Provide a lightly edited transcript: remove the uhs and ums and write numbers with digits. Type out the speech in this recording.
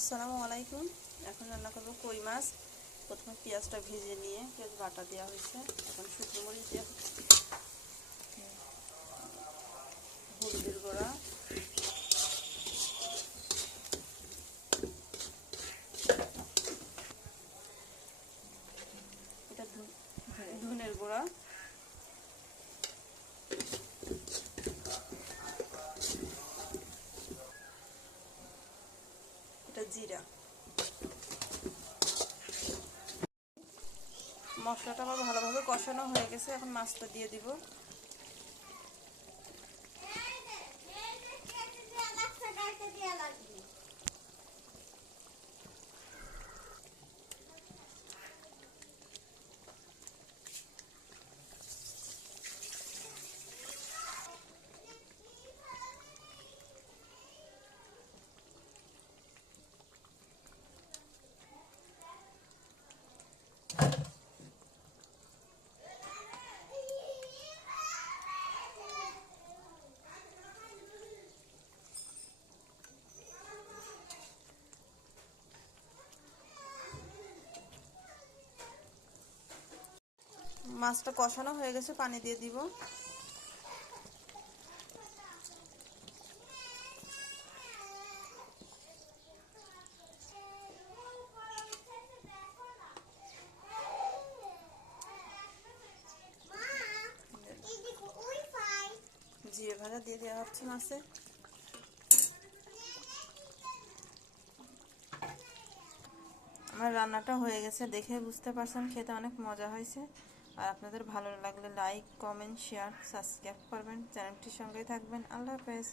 আসসালামু আলাইকুম। এখন রান্না করবো কই মাছ। প্রথমে পেঁয়াজটা ভেজে নিয়ে পেঁয়াজ বাটা দেওয়া হয়েছে। এখন শুকনো মরিচ দেওয়া হচ্ছে, হলুদের গুঁড়া, এটা ধনের গুঁড়া, এটা জিরা। মশলাটা আমার ভালোভাবে কষানো হয়ে গেছে, এখন মাছটা দিয়ে দিব। মাছটা কষানো হয়ে গেছে, পানি দিয়ে দিব। জিরে ভাজা দিয়ে দেওয়া হচ্ছে মাছে। আমার রান্নাটা হয়ে গেছে, দেখে বুঝতে পারছেন খেতে অনেক মজা হয়েছে। আর আপনাদের ভালো লাগলে লাইক, কমেন্ট, শেয়ার, সাবস্ক্রাইব করবেন। চ্যানেলটির সঙ্গেই থাকবেন। আল্লাহ হাফেজ।